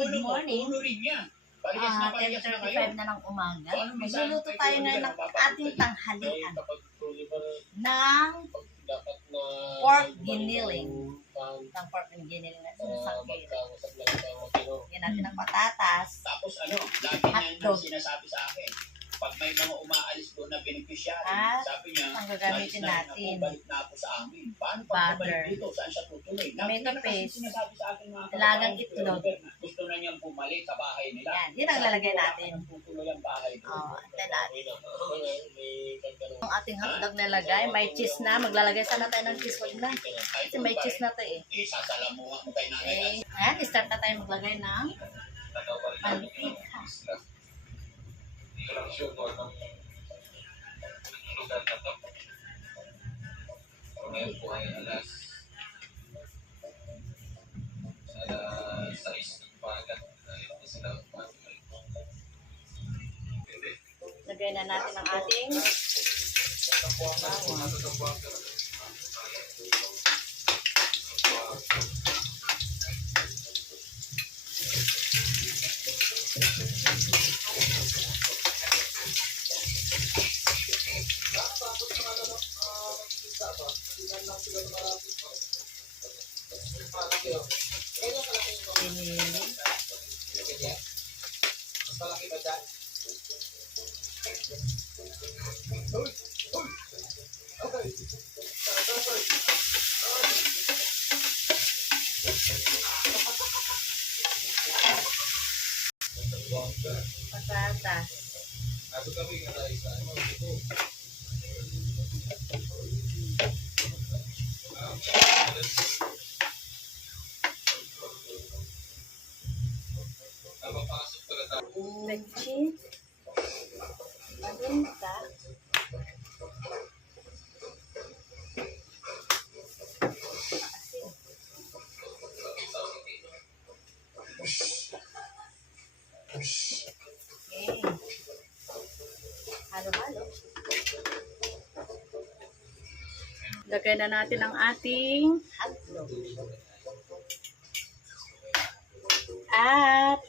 Good morning. 10:35 na ng umaga. Magluluto tayo ngayon ng ating tanghalian ng pork giniling. Ng pork giniling na sinasakit. Yan natin ang patatas. Tapos lagi niya sinasabi sa akin, pag may mga umaalis doon na beneficiary, sabi niya, ang gagamitin natin, balik na ako sa amin. Paano pag dito? Saan siya tutuloy? Tomato paste, sinasabi sa akin mga dalagang itlog. Gusto na niyang bumalik sa bahay nila. Yan, yun ang lalagay natin. Tutuloy ang bahay doon. Ang ating hotdog nalagay, may cheese na. Maglalagay sana tayo ng cheese. Wag na. Kasi may cheese na to eh. Sasalamuha mo kay nanay. Ayan, start na tayo maglagay ng mantika. Lugar na to. Ngayon po ay alas 6 ng umaga. Lagay na natin ang ating giniling. Patatas. Leche. Paminta. Okay. Halo-halo. Lagay na natin ang ating hotdog. At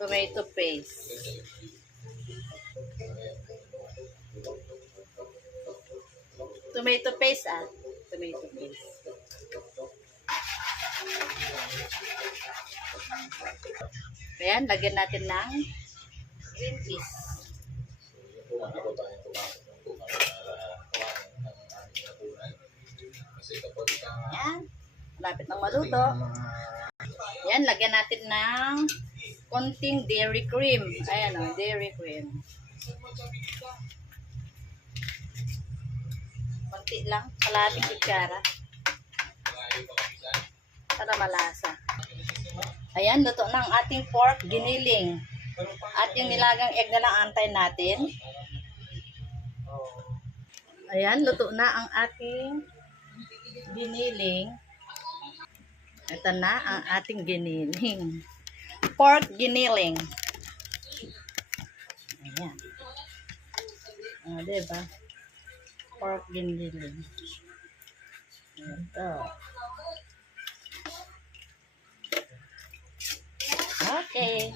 tomato paste. Tomato paste Tomato paste. Ayan, lagyan natin ng green peas. Ayan, malapit ng maluto. Ayan, lagyan natin ng konting dairy cream. Ayan o, dairy cream. Konti lang, kalahating kutsara. Para malasa. Ayan, luto na ang ating pork giniling. At yung nilagang egg na lang antayin natin. Ayan, luto na ang ating giniling. Ito na ang ating giniling. Pork giniling. Ayan. Diba? Pork giniling. Ito. Okay.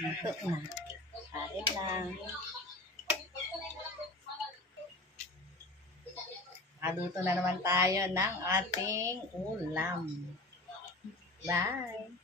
Ito na. Kain na. Aluto na naman tayo ng ating ulam. Bye!